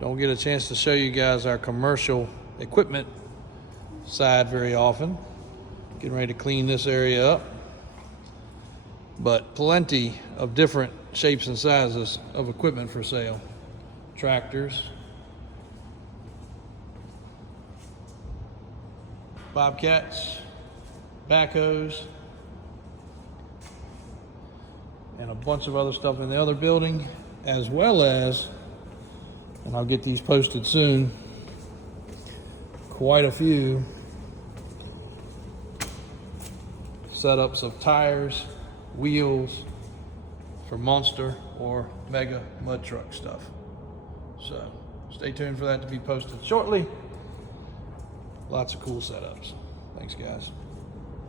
Don't get a chance to show you guys our commercial equipment side very often. Getting ready to clean this area up. But plenty of different shapes and sizes of equipment for sale. Tractors, bobcats, backhoes, and a bunch of other stuff in the other building, as well as, and I'll get these posted soon, quite a few setups of tires, wheels for monster or mega mud truck stuff. So stay tuned for that to be posted shortly. Lots of cool setups. Thanks, guys.